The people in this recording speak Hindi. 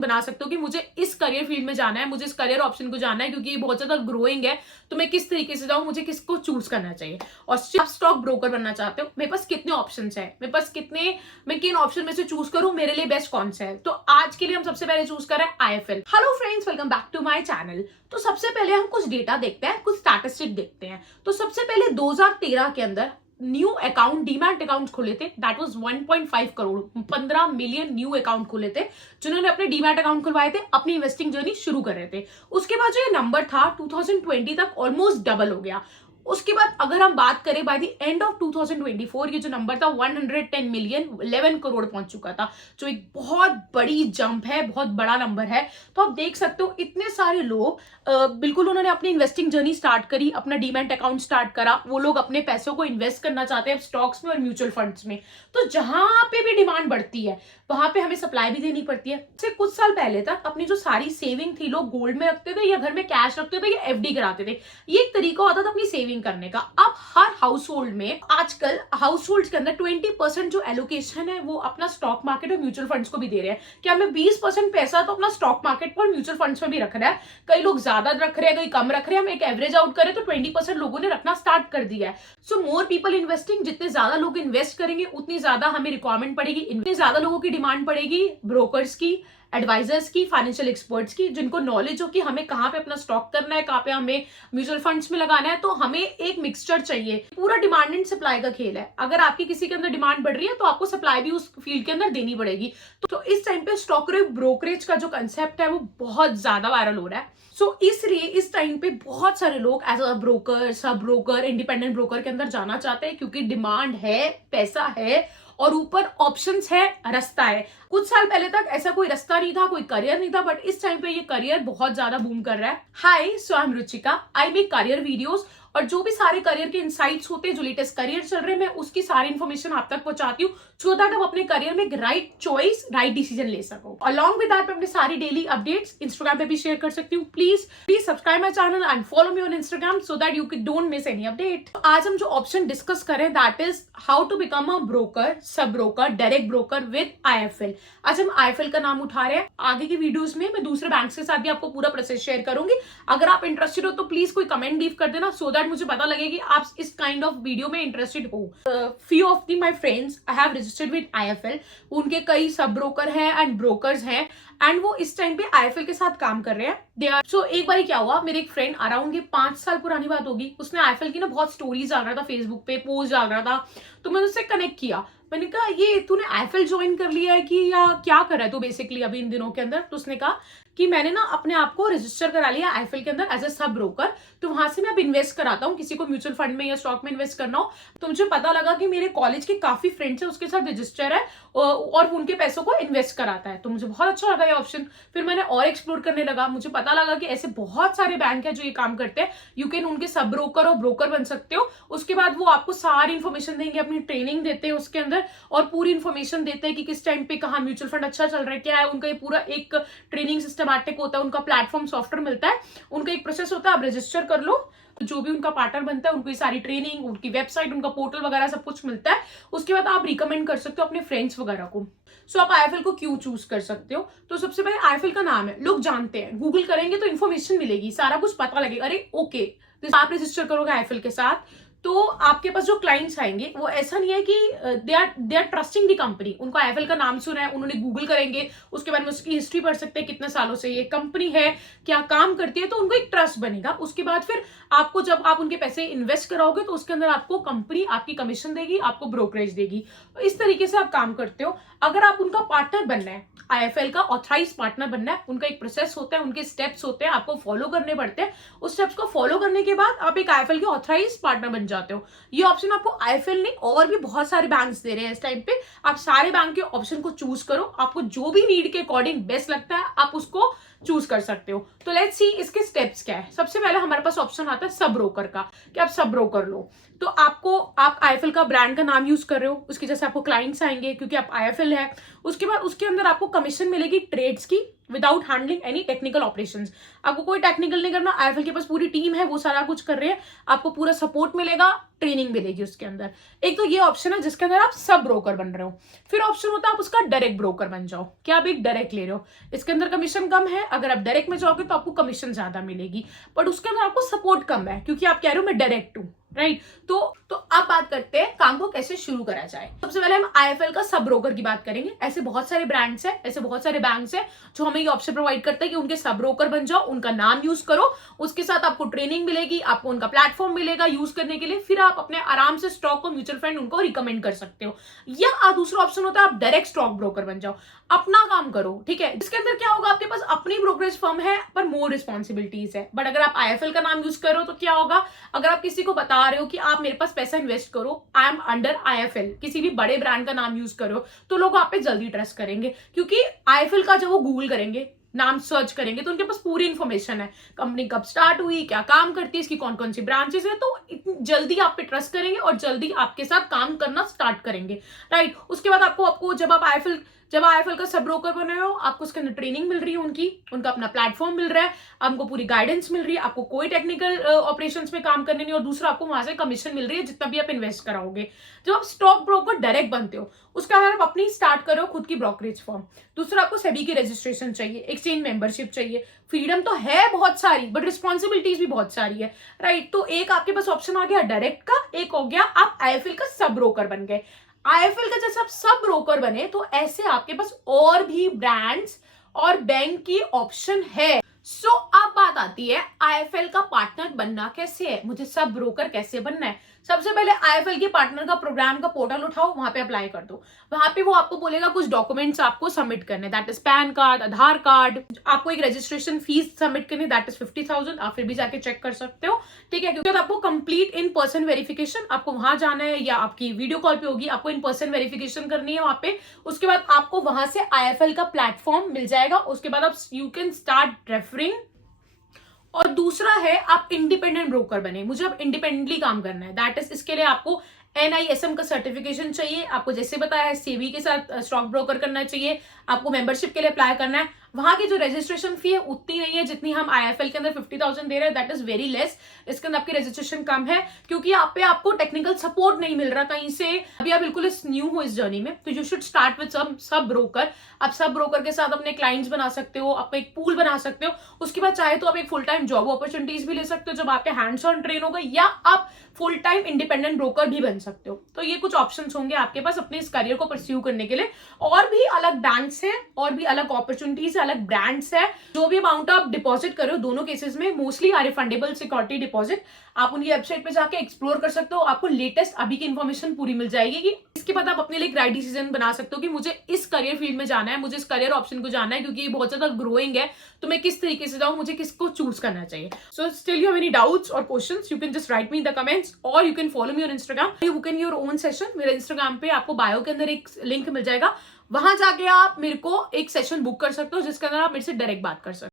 बना सकते हो कि मुझे इस करियर फील्ड में जाना है, मुझे इस करियर ऑप्शन को जाना है क्योंकि ये बहुत ज्यादा ग्रोइंग है, तो मैं किस तरीके से जाऊं, मुझे किसको चूज करना चाहिए। और आप स्टॉक ब्रोकर बनना चाहते हो, मेरे पास कितने ऑप्शंस है, मेरे पास कितने, मैं किन ऑप्शन में से चूज करूं, मेरे लिए बेस्ट कौन सा है। तो आज के लिए हम सबसे पहले चूज कर रहे हैं IFL. Hello friends, welcome back to my channel. तो सबसे पहले हम कुछ डेटा देखते हैं, कुछ स्टैटिस्टिक देखते हैं। तो सबसे पहले 2013 के अंदर न्यू अकाउंट, डीमैट अकाउंट खुले थे, that was 1.5 crore, 15 million new account खुले थे जिन्होंने अपने डीमैट अकाउंट खुलवाए थे, अपनी इन्वेस्टिंग जर्नी शुरू कर रहे थे। उसके बाद जो ये नंबर था 2020 तक ऑलमोस्ट डबल हो गया। उसके बाद अगर हम बात करें बाय द एंड ऑफ 2024, ये जो नंबर था 110 मिलियन, 11 करोड़ पहुंच चुका था, जो एक बहुत बड़ी जंप है, बहुत बड़ा नंबर है। तो आप देख सकते हो इतने सारे लोग बिल्कुल उन्होंने अपनी इन्वेस्टिंग जर्नी स्टार्ट करी, अपना डीमैट अकाउंट स्टार्ट करा। वो लोग अपने पैसों को इन्वेस्ट करना चाहते हैं स्टॉक्स में और म्यूचुअल फंड्स में। तो जहां पे भी डिमांड बढ़ती है वहां पे हमें सप्लाई भी देनी पड़ती है। से कुछ साल पहले तक अपनी जो सारी सेविंग थी लोग गोल्ड में रखते थे या घर में कैश रखते थे या एफडी कराते थे। ये एक तरीका होता था अपनी सेविंग करने का। अब हर हाउस होल्ड में, आजकल हाउस होल्ड के अंदर 20% जो एलोकेशन है वो अपना स्टॉक मार्केट और म्यूचुअल फंड्स को भी दे रहे हैं कि हमें 20% पैसा तो अपना स्टॉक मार्केट पर म्यूचुअल फंड्स में भी रखना है। कई लोग ज्यादा रख रहे हैं, कई कम रख रहे हैं। हम एक एवरेज आउट करें तो 20% लोगों ने रखना स्टार्ट कर दिया है। सो मोर पीपल इन्वेस्टिंग, जितने ज्यादा लोग इन्वेस्ट करेंगे उतनी ज्यादा हमें रिक्वायरमेंट पड़ेगी, इतने ज्यादा लोगों की डिमांड पड़ेगी ब्रोकर्स की, एडवाइजर्स की, फाइनेंशियल एक्सपर्ट्स की, जिनको नॉलेज हो कि हमें कहाँ पे अपना स्टॉक करना है, कहाँ पे हमें म्यूचुअल फंड्स में लगाना है। तो हमें एक मिक्सचर चाहिए। पूरा डिमांड एंड सप्लाई का खेल है। अगर आपकी किसी के अंदर डिमांड बढ़ रही है तो आपको सप्लाई भी उस फील्ड के अंदर देनी पड़ेगी। तो इस टाइम पे स्टॉक ब्रोकरेज का जो कंसेप्ट है वो बहुत ज्यादा वायरल हो रहा है। सो इसलिए इस टाइम पे बहुत सारे लोग as a broker, sub broker, independent broker के अंदर जाना चाहते हैं क्योंकि डिमांड है, पैसा है और ऊपर ऑप्शंस है, रास्ता है। कुछ साल पहले तक ऐसा कोई रास्ता नहीं था, कोई करियर नहीं था, बट इस टाइम पे ये करियर बहुत ज्यादा बूम कर रहा है। Hi, so I am Ruchika, I make career videos और जो भी सारे करियर के इनसाइट्स होते हैं, जो लेटेस्ट करियर चल रहे हैं, मैं उसकी सारी इन्फॉर्मेशन आप तक पहुंचाती हूँ सो दैट आप अपने करियर में एक राइट चॉइस, राइट डिसीजन ले सको। अलॉन्ग विद दैट मैं अपने सारी डेली अपडेट्स इंस्टाग्राम पे भी शेयर कर सकती हूँ। Please subscribe my channel and follow me on Instagram so that you don't miss any update. आज हम जो ऑप्शन डिस्कस करें that is how to become a broker, sub broker, direct broker with IFL. आज हम आईएफएल का नाम उठा रहे हैं। आगे की वीडियोस में मैं दूसरे बैंक्स के साथ भी आपको पूरा प्रोसेस शेयर करूंगी। अगर आप इंटरेस्टेड हो तो प्लीज कोई कमेंट लीव कर देना सो दैट मुझे पता लगे कि आप इस काइंड ऑफ वीडियो में इंटरेस्टेड हो। Few of the my friends I have registered with IFL. उनके कई सब ब्रोकर हैं एंड ब्रोकर्स हैं एंड वो इस टाइम पे आईएफएल के साथ काम कर रहे हैं। दे आर सो एक बार क्या हुआ, मेरे एक फ्रेंड अराउंड ये 5 साल पुरानी बात होगी, उसने आईएफएल की ना बहुत स्टोरीज डाल रहा था, फेसबुक पे पोस्ट डाल रहा था। तो मैंने उससे कनेक्ट किया। मैंने कहा ये तूने आईएफएल ज्वाइन कर लिया है कि या क्या कर रहा है तो बेसिकली अभी इन दिनों के अंदर। तो उसने कहा कि मैंने ना अपने आप को रजिस्टर करा लिया आईएफएल के अंदर एज ए सब ब्रोकर। तो वहां से मैं अब इन्वेस्ट कराता हूँ, किसी को म्यूचुअल फंड में या स्टॉक में इन्वेस्ट करना हो। तो मुझे पता लगा कि मेरे कॉलेज के काफी फ्रेंड्स है उसके साथ रजिस्टर है और उनके पैसों को इन्वेस्ट कराता है। तो मुझे बहुत अच्छा लगा ये ऑप्शन। फिर मैंने और एक्सप्लोर करने लगा। मुझे पता लगा कि ऐसे बहुत सारे बैंक है जो ये काम करते हैं। यू कैन उनके सब ब्रोकर और ब्रोकर बन सकते हो। उसके बाद वो आपको सारी इन्फॉर्मेशन देंगे, अपनी ट्रेनिंग देते हैं उसके अंदर और पूरी इन्फॉर्मेशन देते हैं कि किस टाइम पे कहाँ म्यूचुअल फंड अच्छा चल रहा है, क्या है। उनका ये पूरा एक ट्रेनिंग सिस्टमैटिक होता है, उनका प्लेटफॉर्म सॉफ्टवेयर मिलता है, उनका एक प्रोसेस होता है, आप रजिस्टर कर लो। जो भी उनका पार्टनर बनता है उनको ये सारी ट्रेनिंग, उनकी वेबसाइट, उनका पोर्टल वगैरह सब कुछ मिलता है। उसके बाद आप रिकमेंड कर सकते हो अपने फ्रेंड्स वगैरह को। सो आप आईएफएल को क्यों चूज कर सकते हो? तो सबसे पहले आईएफएल का नाम है, लोग जानते हैं, गूगल करेंगे तो इन्फॉर्मेशन मिलेगी, सारा कुछ पता लगेगा। अरे ओके, तो आप रजिस्टर करोगे आईएफएल के साथ तो आपके पास जो क्लाइंट्स आएंगे वो ऐसा नहीं है कि they are trusting the company. उनको आईएफएल का नाम सुना है, उन्होंने गूगल करेंगे, उसके बाद में उसकी हिस्ट्री पढ़ सकते हैं, कितने सालों से ये कंपनी है, क्या काम करती है, तो उनको एक ट्रस्ट बनेगा। उसके बाद फिर आपको जब आप उनके पैसे इन्वेस्ट कराओगे तो उसके अंदर आपको कंपनी आपकी कमीशन देगी, आपको ब्रोकरेज देगी। तो इस तरीके से आप काम करते हो। अगर आप उनका पार्टनर बनना है, आईएफएल का ऑथराइज पार्टनर बनना है, उनका एक प्रोसेस होता है, उनके स्टेप्स होते हैं, आपको फॉलो करने पड़ते हैं। उस स्टेप्स को फॉलो करने के बाद आप एक आईएफएल के ऑथराइज पार्टनर बन जाते हो। ये ऑप्शन आपको आईएफएल नहीं और भी बहुत सारे बैंक्स दे रहे हैं इस टाइम पे। आप सारे बैंक के ऑप्शन को चूज करो, आपको जो भी नीड के अकॉर्डिंग बेस्ट लगता है आप उसको चूज कर सकते हो। तो लेट्स सी इसके स्टेप्स क्या है। सबसे पहले हमारे पास ऑप्शन आता है सब ब्रोकर का, कि आप सब ब्रोकर लो। तो आप आईएफएल का ब्रांड का नाम यूज कर रहे हो, उसके जैसे आपको क्लाइंट्स आएंगे क्योंकि आप आईएफएल है। उसके बाद उसके अंदर आपको कमीशन मिलेगी ट्रेड्स की, without handling any technical operations. आपको कोई टेक्निकल नहीं करना, आईएफएल के पास पूरी टीम है, वो सारा कुछ कर रहे हैं, आपको पूरा सपोर्ट मिलेगा, ट्रेनिंग मिलेगी उसके अंदर। एक तो ये ऑप्शन है जिसके अंदर आप सब ब्रोकर बन रहे हो। फिर ऑप्शन होता है आप उसका डायरेक्ट ब्रोकर बन जाओ, क्या आप एक डायरेक्ट ले रहे हो, इसके अंदर कमीशन कम है, अगर आप डायरेक्ट में जाओगे तो आपको कमीशन ज्यादा मिलेगी, बट उसके अंदर आपको सपोर्ट कम है क्योंकि आप कह रहे हो मैं डायरेक्ट हूं, राइट। तो अब बात करते हैं काम को कैसे शुरू करा जाए। सबसे पहले हम आईएफएल का सब ब्रोकर की बात करेंगे। ऐसे बहुत सारे ब्रांड्स हैं, ऐसे बहुत सारे बैंक्स हैं जो हमें ये ऑप्शन प्रोवाइड करते हैं कि उनके सब ब्रोकर बन जाओ, उनका नाम यूज करो, उसके साथ आपको ट्रेनिंग मिलेगी, आपको उनका प्लेटफॉर्म मिलेगा यूज करने के लिए, फिर आप अपने आराम से स्टॉक को म्यूचुअल फंड उनको रिकमेंड कर सकते हो। या दूसरा ऑप्शन होता है आप डायरेक्ट स्टॉक ब्रोकर बन जाओ, अपना काम करो, ठीक है। इसके अंदर क्या होगा, आपके पास अपनी ब्रोकरेज फर्म है पर मोर रिस्पॉन्सिबिलिटीज है। बट अगर आप आईएफएल का नाम यूज करो तो क्या होगा, अगर आप किसी को बता रहे हो कि आप मेरे पास पैसा इन्वेस्ट करो, आई एम अंडर आईएफएल, किसी भी बड़े ब्रांड का नाम यूज करो, तो लोग आप पे जल्दी ट्रस्ट करेंगे क्योंकि आईएफएल का जब वो गूगल करेंगे, नाम सर्च करेंगे, तो उनके पास पूरी इंफॉर्मेशन है, कंपनी कब स्टार्ट हुई, क्या काम करती है, इसकी कौन कौन सी ब्रांचेस है, तो इतनी जल्दी आप पे ट्रस्ट करेंगे और जल्दी आपके साथ काम करना स्टार्ट करेंगे, राइट। उसके बाद आपको जब आईएफएल का सब ब्रोकर बने हो, आपको उसके अंदर ट्रेनिंग मिल रही है, उनका अपना प्लेटफॉर्म मिल रहा है, आपको पूरी गाइडेंस मिल रही है, आपको कोई टेक्निकल ऑपरेशंस में काम करने नहीं, और दूसरा आपको वहां से कमीशन मिल रही है जितना भी आप इन्वेस्ट कराओगे। जब आप स्टॉक ब्रोकर डायरेक्ट बनते हो, उसके बाद आप अपनी स्टार्ट करो खुद की ब्रोकरेज फर्म। दूसरा, आपको सेबी की रजिस्ट्रेशन चाहिए, एक्सचेंज मेंबरशिप चाहिए, फ्रीडम तो है बहुत सारी बट रिस्पॉन्सिबिलिटीज भी बहुत सारी है, राइट। तो एक आपके पास ऑप्शन आ गया डायरेक्ट का, एक हो गया आप आईएफएल का सब ब्रोकर बन गए। आईएफएल का जैसे आप सब ब्रोकर बने तो ऐसे आपके पास और भी ब्रांड्स और बैंक की ऑप्शन है। सो अब बात आती है आईएफएल का पार्टनर बनना कैसे है, मुझे सब ब्रोकर कैसे बनना है। सबसे पहले आईएफएल के पार्टनर का प्रोग्राम का पोर्टल उठाओ, वहां पे अप्लाई कर दो। वहां पे वो आपको बोलेगा कुछ डॉक्यूमेंट्स आपको सबमिट करने, that is pan card, Aadhaar card, आपको एक रजिस्ट्रेशन फीस सबमिट करनी, दैट इज 50,000। आप फिर भी जाके चेक कर सकते हो, ठीक है। क्योंकि आपको कंप्लीट इन पर्सन वेरिफिकेशन, आपको वहां जाना है या आपकी वीडियो कॉल पे होगी, आपको इन पर्सन वेरिफिकेशन करनी है वहां पे। उसके बाद आपको वहां से आईएफएल का प्लेटफॉर्म मिल जाएगा, उसके बाद आप यू कैन स्टार्ट रेफरिंग। और दूसरा है आप इंडिपेंडेंट ब्रोकर बने, मुझे अब इंडिपेंडेंटली काम करना है, दैट इज इसके लिए आपको NISM का सर्टिफिकेशन चाहिए, आपको जैसे बताया है सेबी के साथ स्टॉक ब्रोकर करना चाहिए, आपको मेंबरशिप के लिए अप्लाई करना है। वहां की जो रजिस्ट्रेशन फी है उतनी नहीं है जितनी हम आईएफएल के अंदर 50,000 दे रहे हैं, दैट इज वेरी लेस। इसके अंदर आपकी रजिस्ट्रेशन कम है क्योंकि आप पे आपको टेक्निकल सपोर्ट नहीं मिल रहा कहीं से, अभी आप बिल्कुल न्यू हो इस जर्नी में, तो you should start with sub broker. आप सब ब्रोकर के साथ अपने क्लाइंट्स बना सकते हो, आप एक पूल बना सकते हो, उसके बाद चाहे तो आप एक फुल टाइम जॉब अपॉर्चुनिटीज भी ले सकते हो जब आपके हैंड्स ऑन ट्रेन हो गए, या आप फुल टाइम इंडिपेंडेंट ब्रोकर भी बन सकते हो। तो ये कुछ ऑप्शंस होंगे आपके पास अपने इस करियर को परस्यू करने के लिए। और भी अलग बैंक्स हैं, और भी अलग अपॉर्चुनिटीज, अलग ब्रांड्स है। जो भी अमाउंट आप डिपॉजिट करो दोनों केसेस में mostly are refundable security deposit, आप उनकी वेबसाइट पे जाके एक्सप्लोर कर सकते हो, आपको लेटेस्ट अभी की इन्फॉर्मेशन पूरी मिल जाएगी कि इसके बाद आप अपने लिए एक राइट डिसीजन बना सकते हो कि मुझे इस करियर फील्ड में जाना है, मुझे इस करियर ऑप्शन को जाना है क्योंकि ये बहुत ज्यादा ग्रोइंग है, तो मैं किस तरीके से जाऊं, मुझे किसको चूज करना चाहिए। So still you have any doubts और questions, you can just write me in the comments और you can follow me on Instagram, you book in your own session. मेरे इंस्टाग्राम पे आपको बायो के अंदर एक लिंक मिल जाएगा, वहां जाके आप मेरे को एक सेशन बुक कर सकते हो जिसके अंदर आप मेरे से डायरेक्ट बात कर सकते हो।